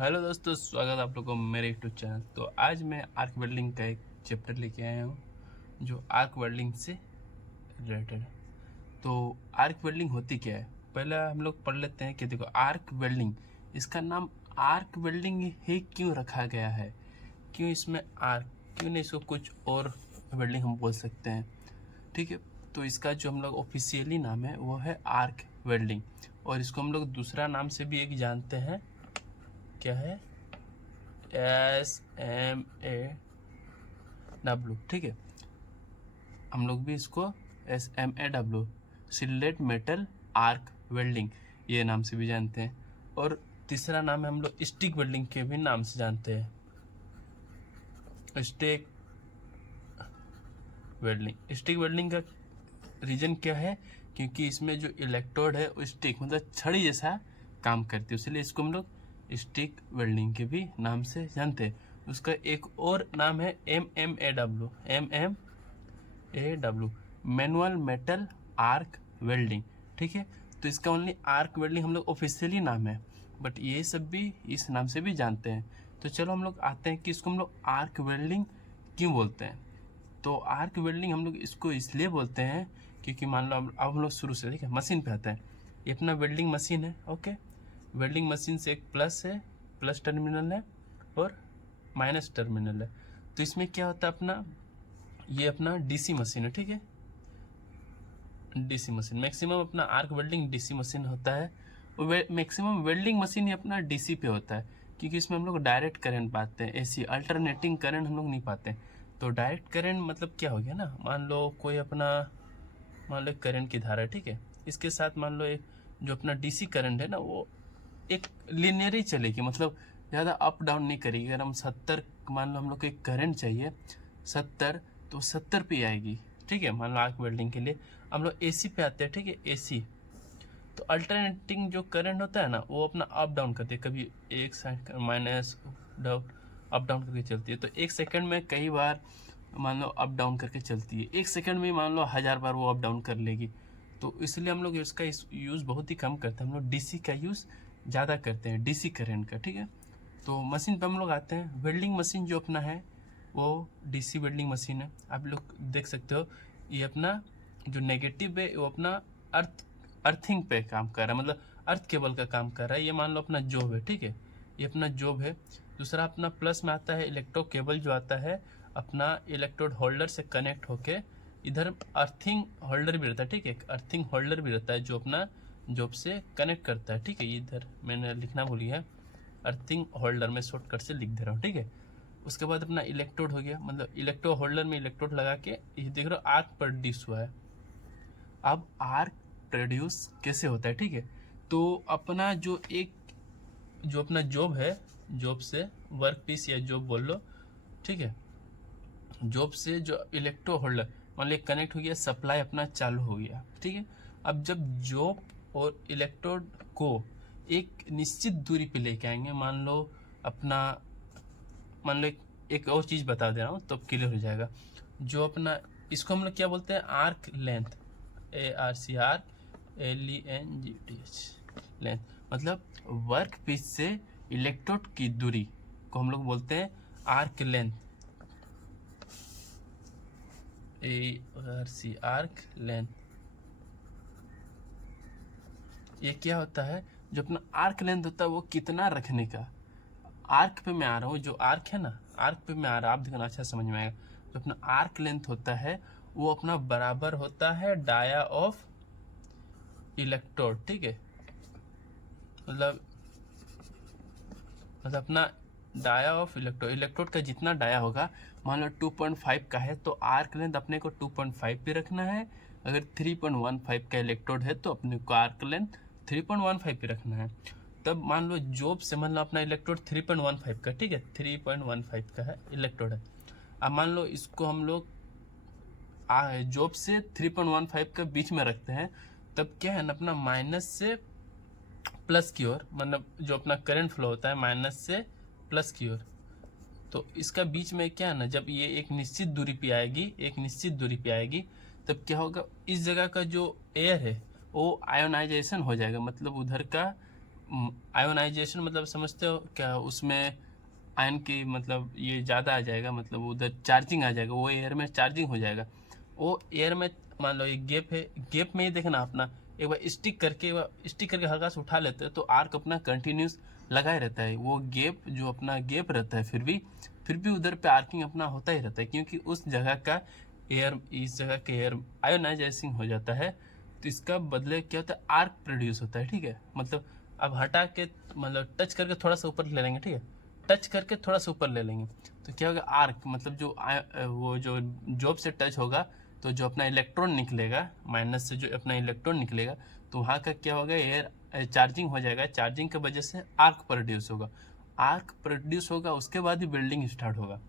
Hello दोस्तों, स्वागत है आप लोगों को मेरे यूट्यूब चैनल। तो आज मैं आर्क वेल्डिंग का एक चैप्टर लेके आया हूँ जो आर्क वेल्डिंग से रिलेटेड है। तो आर्क वेल्डिंग होती क्या है, पहले हम लोग पढ़ लेते हैं कि देखो आर्क वेल्डिंग, इसका नाम आर्क वेल्डिंग ही क्यों रखा गया है, क्यों इसमें आर्क, क्यों नहीं इसको कुछ और वेल्डिंग हम बोल सकते हैं। ठीक है, तो इसका जो हम लोग ऑफिशियली नाम है वो है आर्क वेल्डिंग, और इसको हम लोग दूसरा नाम से भी एक जानते हैं, क्या है, SMAW। ठीक है, हम लोग भी इसको SMAW, shielded metal arc welding, ये नाम से भी जानते हैं। और तीसरा नाम है हम लोग स्टिक वेल्डिंग के भी नाम से जानते हैं, स्टिक वेल्डिंग। स्टिक वेल्डिंग का रीजन क्या है, क्योंकि इसमें जो इलेक्ट्रोड है वो स्टिक मतलब छड़ी जैसा काम करती है, इसलिए इसको हम लोग स्टिक वेल्डिंग के भी नाम से जानते हैं। उसका एक और नाम है MMAW, manual metal arc welding. ठीक है, तो इसका ओनली आर्क वेल्डिंग हम लोग ऑफिशियली नाम है, बट ये सब भी इस नाम से भी जानते हैं। तो चलो हम लोग आते हैं कि इसको हम लोग आर्क वेल्डिंग क्यों बोलते हैं। तो आर्क वेल्डिंग हम लोग इसको इसलिए बोलते हैं क्योंकि मान लो अब हम लोग शुरू से, ठीक है, मशीन पे आते हैं। ये अपना वेल्डिंग मशीन है। ओके, वेल्डिंग मशीन से एक प्लस है, प्लस टर्मिनल है, और माइनस टर्मिनल है। तो इसमें क्या होता है, अपना ये अपना डीसी मशीन है। ठीक है, डीसी मशीन मैक्सिमम अपना आर्क वेल्डिंग डीसी मशीन होता है। मैक्सिमम वेल्डिंग मशीन ही अपना डीसी पे होता है, क्योंकि इसमें हम लोग डायरेक्ट करंट पाते हैं, एसी अल्टरनेटिंग करंट हम लोग नहीं पाते। तो डायरेक्ट करंट मतलब क्या हो गया ना, मान लो कोई अपना, मान लो करंट की धारा है, ठीक है, इसके साथ मान लो एक जो अपना डीसी करंट है ना, वो एक लिनियर ही चलेगी, मतलब ज़्यादा अप डाउन नहीं करेगी। अगर हम 70, मान लो हम लोग को एक करंट चाहिए 70, तो 70 पे आएगी। ठीक है, मान लो आर्क वेल्डिंग के लिए हम लोग एसी पे आते हैं। ठीक है, एसी तो अल्टरनेटिंग जो करंट होता है ना, वो अपना अप डाउन करती है, कभी एक side minus down up down करके चलती है। तो एक सेकंड में कई बार मान लो अप डाउन करके चलती है, एक सेकंड में मान लो 1000 बार वो अप डाउन कर लेगी। तो इसलिए हम लोग इसका यूज़ बहुत ही कम करते हैं, हम लोग डीसी का यूज़ ज़्यादा करते हैं, डीसी करंट का। ठीक है, तो मशीन पे हम लोग आते हैं। वेल्डिंग मशीन जो अपना है वो डीसी वेल्डिंग मशीन है। आप लोग देख सकते हो, ये अपना जो नेगेटिव है वो अपना अर्थिंग पे काम कर रहा है, मतलब अर्थ केबल का काम कर रहा है। ये मान लो अपना जॉब है। ठीक है, ये अपना जॉब है। दूसरा अपना प्लस में आता है इलेक्ट्रो केबल, जो आता है अपना इलेक्ट्रोड होल्डर से कनेक्ट होके, इधर अर्थिंग होल्डर भी रहता है। ठीक है, अर्थिंग होल्डर भी रहता है जो अपना जॉब से कनेक्ट करता है। ठीक है, इधर मैंने लिखना भूल गया, अर्थिंग होल्डर में शॉर्टकट से लिख दे रहा हूँ। ठीक है, उसके बाद अपना इलेक्ट्रोड हो गया, मतलब इलेक्ट्रो होल्डर में इलेक्ट्रोड लगा के ये देख रहे हो आर्क प्रोड्यूस हुआ है। अब आर्क प्रोड्यूस कैसे होता है, ठीक है, तो अपना जो एक जो अपना जॉब है, जॉब से वर्क पीस या जॉब बोल लो, ठीक है, जॉब से जो इलेक्ट्रो होल्डर मान लो कनेक्ट हो गया, सप्लाई अपना चालू हो गया। ठीक है, अब जब जॉब और इलेक्ट्रोड को एक निश्चित दूरी पे लेके आएंगे, मान लो अपना, मान लो एक और चीज़ बता दे रहा हूँ तो क्लियर हो जाएगा। जो अपना इसको हम लोग क्या बोलते हैं, आर्क लेंथ, ARCLENGTH लेंथ, मतलब वर्क पीस से इलेक्ट्रोड की दूरी को हम लोग बोलते हैं arc length, ARC arc length. ये क्या होता है, जो अपना आर्क लेंथ होता है वो कितना रखने का। आर्क पे मैं आ रहा हूँ, जो आर्क है ना, आर्क पे मैं आ रहा, आप देखना अच्छा समझ में आएगा। जो अपना आर्क लेंथ होता है वो अपना बराबर होता है डाया ऑफ इलेक्ट्रोड। ठीक है, मतलब अपना डाया ऑफ इलेक्ट्रोड, इलेक्ट्रोड का जितना डाया होगा, मान लो 2.5 का है तो आर्क लेंथ अपने को 2.5 पे रखना है। अगर 3.15 का इलेक्ट्रोड है तो अपने को आर्क लेंथ 3.15 पे रखना है। तब मान लो जॉब से मान लो अपना इलेक्ट्रोड 3.15 का, ठीक है, 3.15 का है इलेक्ट्रोड है। अब मान लो इसको हम लोग जॉब से 3.15 का बीच में रखते हैं, तब क्या है ना, अपना माइनस से प्लस की ओर, मतलब जो अपना करंट फ्लो होता है माइनस से प्लस की ओर। तो इसका बीच में क्या है ना, जब ये एक निश्चित दूरी पे आएगी, एक निश्चित दूरी पे आएगी, तब क्या होगा, इस जगह का जो एयर है वो आयोनाइजेशन हो जाएगा, मतलब उधर का आयोनाइजेशन मतलब समझते हो क्या, उसमें आयन की मतलब ये ज़्यादा आ जाएगा, मतलब उधर चार्जिंग आ जाएगा, वो एयर में चार्जिंग हो जाएगा। वो एयर में मान लो एक गैप है, गैप में ही देखना अपना एक बार स्टिक करके हल्का से उठा लेते हैं तो आर्क अपना कंटिन्यूस लगा ही रहता है। वो गैप जो अपना गैप रहता है फिर भी उधर पे आर्किंग अपना होता ही रहता है, क्योंकि उस जगह का एयर, इस जगह के एयर आयोनाइजेशन हो जाता है। तो इसका बदले क्या होता है, आर्क प्रोड्यूस होता है। ठीक है, मतलब अब हटा के मतलब टच करके थोड़ा सा ऊपर ले लेंगे। ठीक है, टच करके थोड़ा सा ऊपर ले लेंगे तो क्या होगा, आर्क मतलब जो वो जो जॉब से टच होगा तो जो अपना इलेक्ट्रॉन निकलेगा, माइनस से जो अपना इलेक्ट्रॉन निकलेगा तो वहाँ का क्या होगा, एयर चार्जिंग हो जाएगा। चार्जिंग की वजह से आर्क प्रोड्यूस होगा। आर्क प्रोड्यूस होगा उसके बाद ही बिल्डिंग स्टार्ट होगा।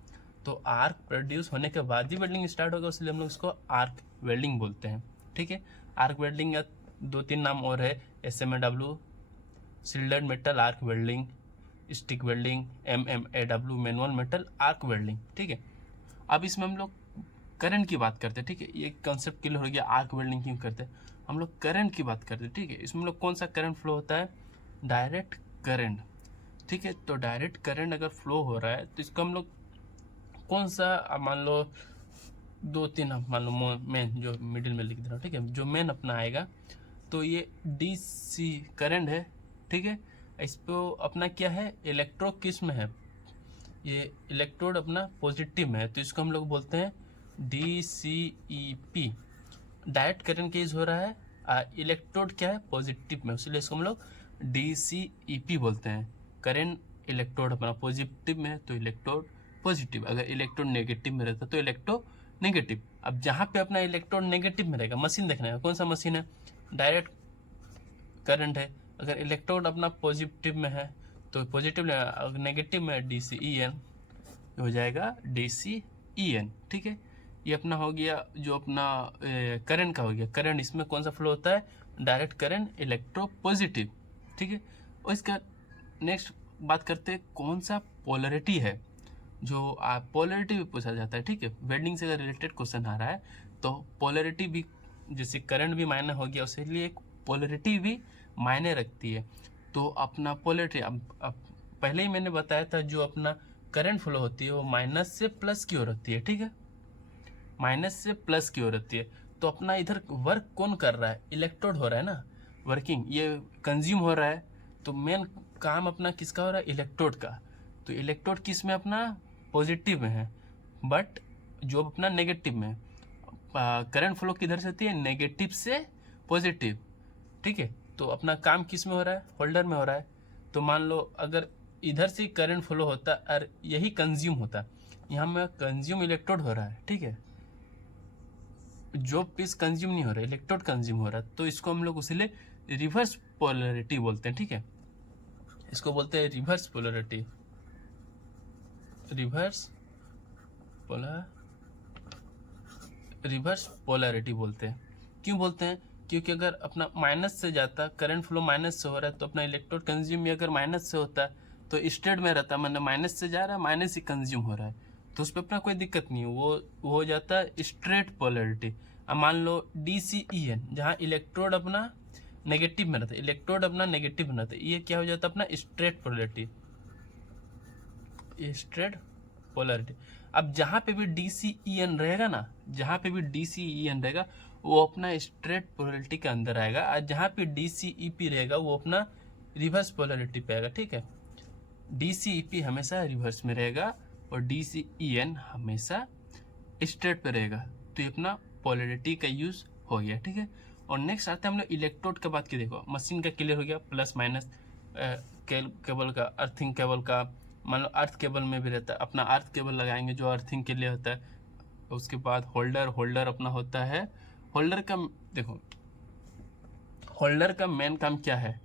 तो आर्क प्रोड्यूस होने के बाद ही वेल्डिंग स्टार्ट होगा, इसलिए हम लोग इसको आर्क वेल्डिंग बोलते हैं। ठीक है, आर्क वेल्डिंग या 2-3 नाम और है, SMAW shielded metal arc welding, stick welding, MMAW manual metal arc welding. ठीक है, अब इसमें हम लोग करंट की बात करते हैं। ठीक है, ये कंसेप्ट क्लियर हो गया आर्क वेल्डिंग क्यों करते हैं। हम लोग करंट की बात करते हैं। ठीक है, इसमें हम लोग कौन सा करंट फ्लो होता है, डायरेक्ट करंट। ठीक है, तो डायरेक्ट करंट अगर फ्लो हो रहा है तो इसको हम लोग कौन सा, मान लो 2-3 मान लो मेन जो मिडिल में लिख दे रहा हूँ। ठीक है, जो मेन अपना आएगा तो ये DC करंट है। ठीक है, इस पर अपना क्या है, इलेक्ट्रो किस में है, ये इलेक्ट्रोड अपना पॉजिटिव में है तो इसको हम लोग बोलते हैं DCEP। डायरेक्ट करंट केस हो रहा है, इलेक्ट्रोड क्या है पॉजिटिव में, इसलिए इसको हम लोग DCEP बोलते हैं। करंट इलेक्ट्रोड अपना पॉजिटिव में है तो इलेक्ट्रोड पॉजिटिव, अगर इलेक्ट्रोड नेगेटिव में रहता तो इलेक्ट्रो नेगेटिव। अब जहाँ पे अपना इलेक्ट्रोड नेगेटिव में रहेगा, मशीन देखना है कौन सा मशीन है, डायरेक्ट करंट है। अगर इलेक्ट्रोड अपना पॉजिटिव में है तो पॉजिटिव, अगर नेगेटिव में DCEN हो जाएगा DCEN। ठीक है, ये अपना हो गया जो अपना करंट का हो गया। करंट इसमें कौन सा फ्लो होता है, डायरेक्ट करंट इलेक्ट्रो पॉजिटिव। ठीक है, और इसका नेक्स्ट बात करते हैं कौन सा पोलरिटी है, जो पोलरिटी भी पूछा जाता है। ठीक है, वेल्डिंग से अगर रिलेटेड क्वेश्चन आ रहा है तो पोलरिटी भी, जैसे करंट भी मायने हो गया उसी लिए पोलरिटी भी मायने रखती है। तो अपना पोलरिटी अब पहले ही मैंने बताया था, जो अपना करंट फ्लो होती है वो माइनस से प्लस की ओर होती है। ठीक है, माइनस से प्लस की ओर होती है। तो अपना इधर वर्क कौन कर रहा है, इलेक्ट्रोड हो रहा है ना, वर्किंग ये कंज्यूम हो रहा है। तो मेन काम अपना किसका हो रहा है, इलेक्ट्रोड का। तो इलेक्ट्रोड किस में अपना पॉजिटिव में है, बट जो अपना नेगेटिव में है। करंट फ्लो किधर से होती है, नेगेटिव से पॉजिटिव। ठीक है, तो अपना काम किस में हो रहा है, होल्डर में हो रहा है। तो मान लो अगर इधर से करंट फ्लो होता और यही कंज्यूम होता, यहाँ में कंज्यूम इलेक्ट्रोड हो रहा है। ठीक है, जो पीस कंज्यूम नहीं हो रहा है, इलेक्ट्रोड कंज्यूम हो रहा है, तो इसको हम लोग इसलिए रिवर्स पोलरिटी बोलते हैं। ठीक है, इसको बोलते हैं रिवर्स पोलरिटी, रिवर्स पोलरिटी बोलते हैं। क्यों बोलते हैं, क्योंकि अगर अपना माइनस से जाता, करंट फ्लो माइनस से हो रहा है तो अपना इलेक्ट्रोड कंज्यूम भी अगर माइनस से होता है तो स्ट्रेट में रहता, मतलब माइनस से जा रहा है माइनस ही कंज्यूम हो रहा है, तो उस पर अपना कोई दिक्कत नहीं है, वो हो जाता है स्ट्रेट पोलरिटी। अब मान लो DCEN, जहाँ इलेक्ट्रोड अपना नेगेटिव में रहता है, इलेक्ट्रोड अपना नेगेटिव में रहता है, ये क्या हो जाता है अपना स्ट्रेट पोलरिटी, स्ट्रेट पोलरिटी। अब जहाँ पे भी DCEN रहेगा ना, जहाँ पे भी DCEN रहेगा वो अपना स्ट्रेट पोलरिटी के अंदर आएगा, और जहाँ पे DCEP रहेगा वो अपना रिवर्स पोलरिटी पे आएगा। ठीक है, DCEP हमेशा रिवर्स में रहेगा और DCEN हमेशा स्ट्रेट पे रहेगा। तो ये अपना पोलरिटी का यूज हो गया। ठीक है, और नेक्स्ट आता है हम लोग इलेक्ट्रोड का बात की। देखो मशीन का क्लियर हो गया, प्लस माइनस केबल का, अर्थिंग केबल का, मान लो अर्थ केबल में भी रहता है, अपना अर्थ केबल लगाएंगे जो अर्थिंग के लिए होता है। उसके बाद होल्डर अपना होता है। होल्डर का देखो, होल्डर का मेन काम क्या है,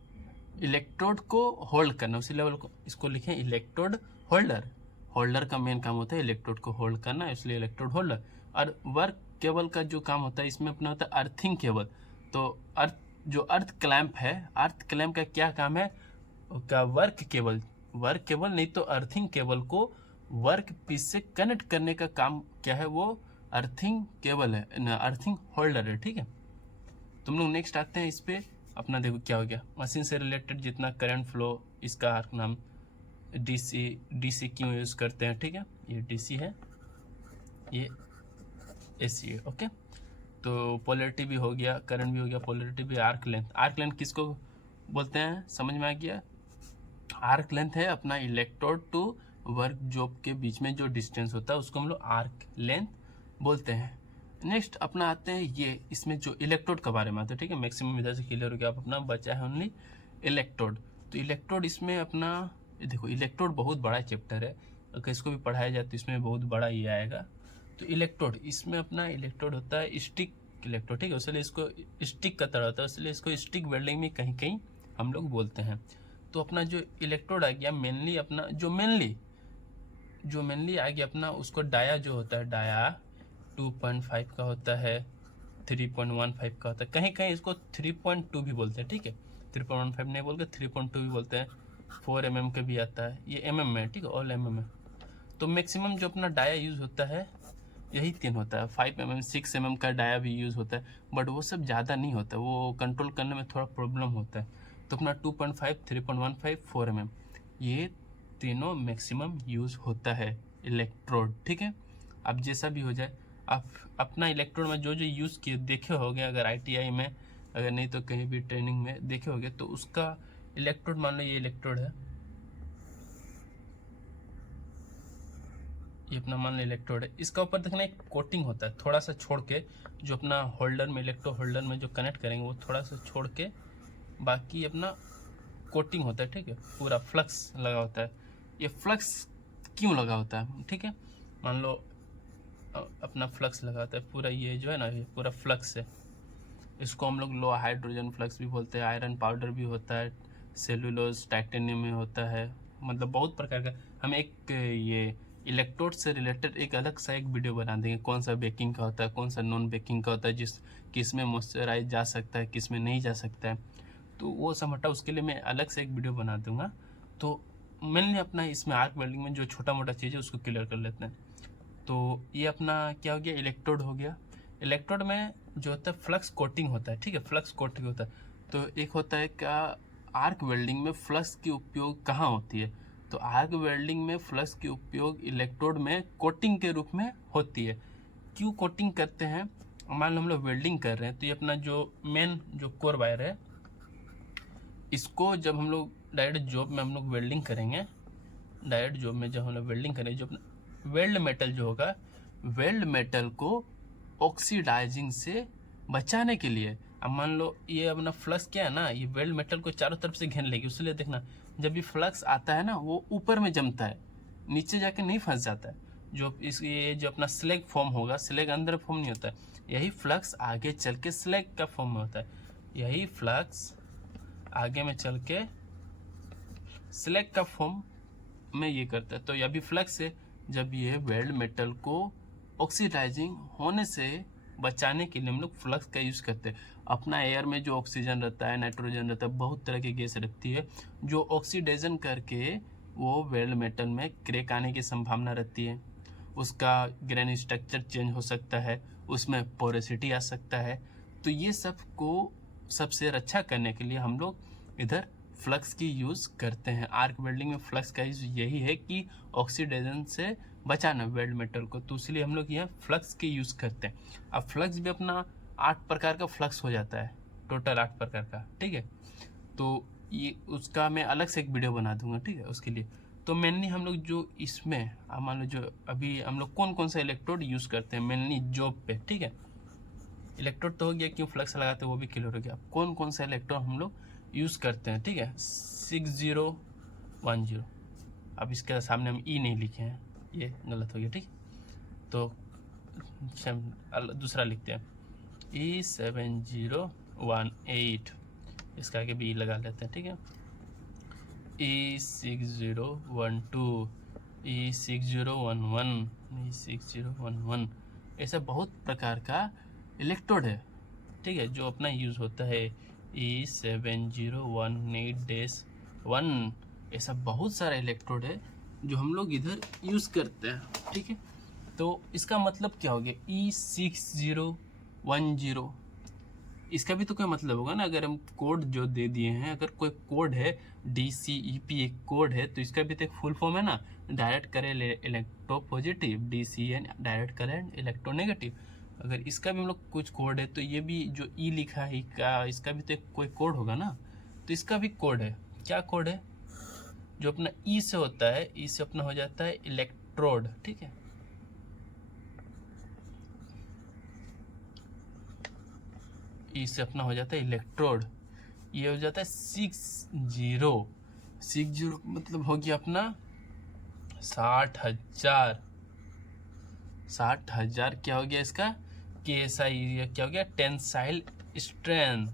इलेक्ट्रोड को होल्ड करना, उसी लेवल को इसको लिखें इलेक्ट्रोड होल्डर। होल्डर का मेन काम होता है इलेक्ट्रोड को होल्ड करना, इसलिए इलेक्ट्रोड होल्डर। और वर्क केबल का जो काम होता है इसमें अपना होता है अर्थिंग केबल। तो जो अर्थ क्लैंप है, अर्थ क्लैंप का क्या काम है, का वर्क केबल नहीं तो अर्थिंग केबल को वर्क पीस से कनेक्ट करने का काम क्या है, वो अर्थिंग केबल है, अर्थिंग होल्डर है। ठीक है, तुम लोग नेक्स्ट आते हैं इस पे अपना देखो क्या हो गया, मशीन से रिलेटेड जितना करंट फ्लो, इसका आर्क नाम डीसी क्यों यूज़ करते हैं, ठीक है, ये डीसी है, ये एसी है, ओके। तो पोलैरिटी भी हो गया, करंट भी हो गया, पोलैरिटी भी। आर्क लेंथ किसको बोलते हैं, समझ में आ गया। आर्क लेंथ है अपना इलेक्ट्रोड टू वर्क जॉब के बीच में जो डिस्टेंस होता है उसको हम लोग आर्क लेंथ बोलते हैं। नेक्स्ट अपना आते हैं ये, इसमें जो इलेक्ट्रोड के बारे में आते हैं, ठीक है, मैक्सिमम इधर से क्लियर हो गया। आप अपना बचा है ओनली इलेक्ट्रोड। तो इलेक्ट्रोड इसमें अपना देखो, इलेक्ट्रोड बहुत बड़ा चैप्टर है, अगर इसको भी पढ़ाया जाए तो इसमें बहुत बड़ा ये आएगा। तो इलेक्ट्रोड, इसमें अपना इलेक्ट्रोड होता है स्टिक इलेक्ट्रोड, ठीक है, इसलिए इसको स्टिक का तरह होता है, इसलिए इसको स्टिक वेल्डिंग में कहीं कहीं हम लोग बोलते हैं। तो अपना जो इलेक्ट्रोड आ गया मेनली, अपना जो मेनली आ गया अपना, उसको डाया जो होता है, डाया 2.5 का होता है, 3.15 का होता है, कहीं कहीं इसको 3.2 भी बोलते हैं, ठीक है, 3.15 नहीं बोल के 3.2 भी बोलते हैं। 4 mm का भी आता है, ये mm में, ठीक है, ऑल mm है। तो मैक्सिमम जो अपना डाया यूज़ होता है यही 3 होता है। 5 mm 6 mm का डाया भी यूज़ होता है, बट वो सब ज़्यादा नहीं होता, वो कंट्रोल करने में थोड़ा प्रॉब्लम होता है। तो अपना 2.5, 3.15, 4 mm, ये तीनों मैक्सिमम यूज़ होता है इलेक्ट्रोड, ठीक है। अब जैसा भी हो जाए, आप अपना इलेक्ट्रोड में जो जो यूज़ किए देखे होंगे, अगर ITI में, अगर नहीं तो कहीं भी ट्रेनिंग में देखे होंगे, तो उसका इलेक्ट्रोड, मान लो ये इलेक्ट्रोड है, ये अपना मान लो इलेक्ट्रोड है, इसका ऊपर देखना एक कोटिंग होता है, थोड़ा सा छोड़ के, जो अपना होल्डर में, इलेक्ट्रोड होल्डर में जो कनेक्ट करेंगे वो थोड़ा सा छोड़ के, बाकी अपना कोटिंग होता है, ठीक है, पूरा फ्लक्स लगा होता है। ये फ्लक्स क्यों लगा होता है, ठीक है, मान लो अपना फ्लक्स लगा होता है पूरा, ये जो है ना, ये पूरा फ्लक्स है, इसको हम लोग लो हाइड्रोजन फ्लक्स भी बोलते हैं, आयरन पाउडर भी होता है, सेलुलोज टाइटेनियम में होता है, मतलब बहुत प्रकार का। हम एक ये इलेक्ट्रोड से रिलेटेड एक अलग सा एक वीडियो बना देंगे, कौन सा बेकिंग का होता है, कौन सा नॉन बेकिंग का होता है, किस में मॉइस्चराइज जा सकता है, किस में नहीं जा सकता है, तो वो सब हटा, उसके लिए मैं अलग से एक वीडियो बना दूंगा। तो मेनली अपना इसमें आर्क वेल्डिंग में जो छोटा मोटा चीज़ है उसको क्लियर कर लेते हैं। तो ये अपना क्या हो गया, इलेक्ट्रोड हो गया। इलेक्ट्रोड में जो होता है फ्लक्स कोटिंग होता है, ठीक है, फ्लक्स कोटिंग होता है। तो एक होता है क्या, आर्क वेल्डिंग में फ्लक्स की उपयोग कहाँ होती है, तो आर्क वेल्डिंग में फ्लक्स की उपयोग इलेक्ट्रोड में कोटिंग के रूप में होती है। क्यों कोटिंग करते हैं, मान लो हम लोग वेल्डिंग कर रहे हैं, तो ये अपना जो मेन जो कोर वायर है, इसको जब हम लोग डायरेक्ट जॉब में हम लोग वेल्डिंग करेंगे, डायरेक्ट जॉब में जब हम लोग वेल्डिंग करेंगे, जो अपना वेल्ड मेटल जो होगा, वेल्ड मेटल को ऑक्सीडाइजिंग से बचाने के लिए, अब मान लो ये अपना फ्लक्स क्या है ना, ये वेल्ड मेटल को चारों तरफ से घेर लेगी, इसलिए देखना जब ये फ्लक्स आता है ना, वो ऊपर में जमता है, नीचे जाके नहीं फंस जाता है। जो ये जो अपना स्लैग फॉर्म होगा, स्लैग अंदर फॉर्म नहीं होता है, यही फ्लक्स आगे चल के स्लैग का फॉर्म में होता है, यही फ्लक्स आगे में चल के स्लैग का फॉर्म में ये करता है। तो यह भी फ्लक्स है, जब ये वेल्ड मेटल को ऑक्सीडाइजिंग होने से बचाने के लिए हम लोग फ्लक्स का यूज़ करते हैं। अपना एयर में जो ऑक्सीजन रहता है, नाइट्रोजन रहता है, बहुत तरह की गैस रहती है, जो ऑक्सीडेशन करके वो वेल्ड मेटल में क्रैक आने की संभावना रहती है, उसका ग्रेन स्ट्रक्चर चेंज हो सकता है, उसमें पोरोसिटी आ सकता है। तो ये सब को सबसे रक्षा करने के लिए हम लोग इधर फ्लक्स की यूज़ करते हैं। आर्क वेल्डिंग में फ्लक्स का यूज़ यही है कि ऑक्सीडेशन से बचाना वेल्ड मेटल को, तो इसलिए हम लोग यहाँ फ्लक्स की यूज़ करते हैं। अब फ्लक्स भी अपना 8 प्रकार का फ्लक्स हो जाता है, टोटल 8 प्रकार का, ठीक है। तो ये उसका मैं अलग से एक वीडियो बना दूंगा, ठीक है, उसके लिए। तो मेनली हम लोग जो इसमें मान लो जो अभी हम लोग कौन कौन सा इलेक्ट्रोड यूज़ करते हैं मेनली जॉब पे, ठीक है, इलेक्ट्रोड तो हो गया, क्यों फ्लक्स लगाते हैं वो भी क्लियर हो गया। कौन कौन सा इलेक्ट्रोड हम लोग यूज़ करते हैं, ठीक है, 6010। अब इसके सामने हम ई नहीं लिखे हैं, ये गलत हो गया, ठीक। तो दूसरा लिखते हैं E7018, इसका आगे भी लगा लेते हैं, ठीक है, E6012, E6011, E6011, ऐसा बहुत प्रकार का इलेक्ट्रोड है, ठीक है, जो अपना यूज़ होता है। E7018-1, ऐसा बहुत सारा इलेक्ट्रोड है जो हम लोग इधर यूज़ करते हैं, ठीक है। तो इसका मतलब क्या हो गया, E6010, इसका भी तो कोई मतलब होगा ना, अगर हम कोड जो दे दिए हैं, अगर कोई कोड है DCEP एक कोड है, तो इसका भी तो एक फुल फॉर्म है ना, direct current electropositive, DCN direct current electronegative. अगर इसका भी हम लोग कुछ कोड है, तो ये भी जो ई लिखा है का, इसका भी तो एक कोई कोड होगा ना, तो इसका भी कोड है। क्या कोड है? जो अपना ई से होता है, ई से अपना हो जाता है इलेक्ट्रोड, ठीक है, ई से अपना हो जाता है इलेक्ट्रोड, ये हो जाता है 60 मतलब हो गया अपना 60,000। 60,000 क्या हो गया इसका KSI, क्या हो गया टेंसाइल स्ट्रेंथ।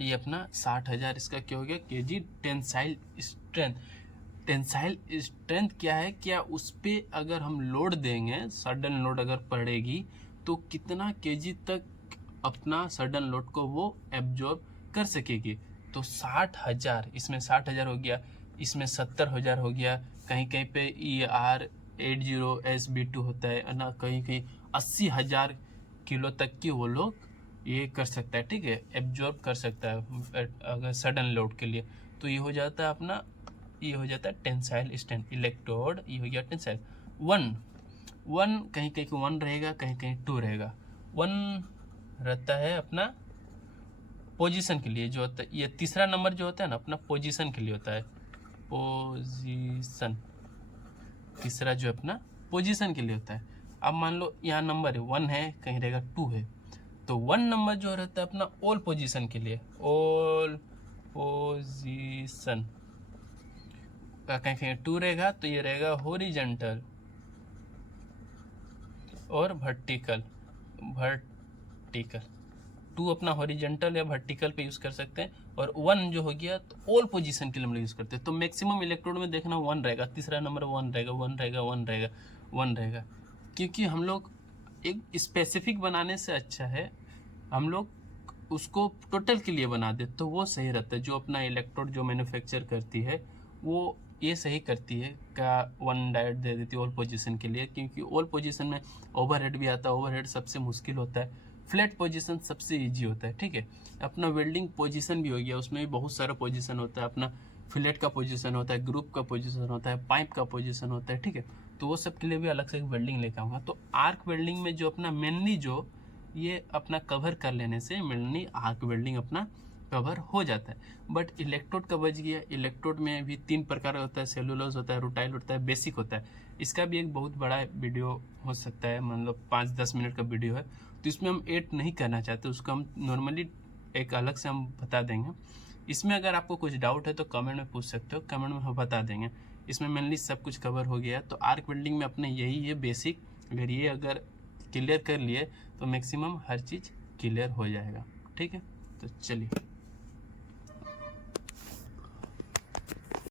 ये अपना 60,000 इसका क्या हो गया KG tensile strength. Tensile strength क्या है, क्या उस पर अगर हम लोड देंगे, सडन लोड अगर पड़ेगी, तो कितना KG तक अपना सडन लोड को वो एब्जॉर्ब कर सकेगी। तो 60,000, इसमें 60,000 हो गया, इसमें 70,000 हो गया, कहीं कहीं पे ER80SB2 होता है ना, कहीं कहीं 80,000 किलो तक की वो लोग ये कर सकता है, ठीक है, एब्जॉर्ब कर सकता है अगर सडन लोड के लिए। तो ये हो जाता है अपना, ये हो जाता है टेंसाइल स्ट्रेंथ इलेक्ट्रोड, ये हो गया टेंसाइल। वन कहीं कहीं 1 रहेगा, कहीं कहीं 2 रहेगा। 1 रहता है अपना पोजीशन के लिए, जो होता है ये तीसरा नंबर जो होता है ना, अपना पोजीशन के लिए होता है, पोजीशन, तीसरा जो अपना पोजीशन के लिए होता है। अब मान लो यहाँ नंबर है 1 है, कहीं रहेगा 2 है, तो 1 नंबर जो रहता है अपना ऑल पोजीशन के लिए, ऑल पोजीशन, कहीं कहीं 2 रहेगा, तो ये रहेगा हॉरिजॉन्टल और वर्टिकल। 2 अपना हॉरिजॉन्टल या वर्टिकल पे यूज़ कर सकते हैं, और 1 जो हो गया तो ऑल पोजीशन के लिए हम लोग यूज़ करते हैं। तो मैक्सिमम इलेक्ट्रोड में देखना 1 रहेगा, तीसरा नंबर 1 रहेगा, 1 रहेगा, 1 रहेगा, 1 रहेगा, क्योंकि हम लोग एक स्पेसिफिक बनाने से अच्छा है हम लोग उसको टोटल के लिए बना दे, तो वो सही रहता है। जो अपना इलेक्ट्रोड जो मैन्युफैक्चर करती है वो ये सही करती है का 1 डायोड दे देती है ऑल पोजीशन के लिए, क्योंकि ऑल पोजीशन में ओवरहेड भी आता है, ओवरहेड सबसे मुश्किल होता है, फ्लैट पोजीशन सबसे इजी होता है, ठीक है। अपना वेल्डिंग पोजीशन भी हो गया, उसमें भी बहुत सारा पोजीशन होता है, अपना फिलेट का पोजीशन होता है, ग्रुप का पोजीशन होता है, पाइप का पोजीशन होता है, ठीक है। तो वो सब के लिए भी अलग से वेल्डिंग लेकर आऊँगा। तो आर्क वेल्डिंग में जो अपना मेनली जो ये अपना कवर कर लेने से मेनली आर्क वेल्डिंग अपना कवर हो जाता है। बट इलेक्ट्रोड का बच गया, इलेक्ट्रोड में भी 3 प्रकार का होता है, सेलुलोज होता है, रूटाइल होता है, बेसिक होता है। इसका भी एक बहुत बड़ा वीडियो हो सकता है, मतलब 5-10 मिनट का वीडियो है, तो इसमें हम ऐड नहीं करना चाहते, उसको हम नॉर्मली एक अलग से हम बता देंगे। इसमें अगर आपको कुछ डाउट है तो कमेंट में पूछ सकते हो, कमेंट में हम बता देंगे। इसमें मेनली सब कुछ कवर हो गया। तो आर्क वेल्डिंग में अपने यही है बेसिक, अगर क्लियर कर लिए तो मैक्सिमम हर चीज़ क्लियर हो जाएगा, ठीक है। तो चलिए।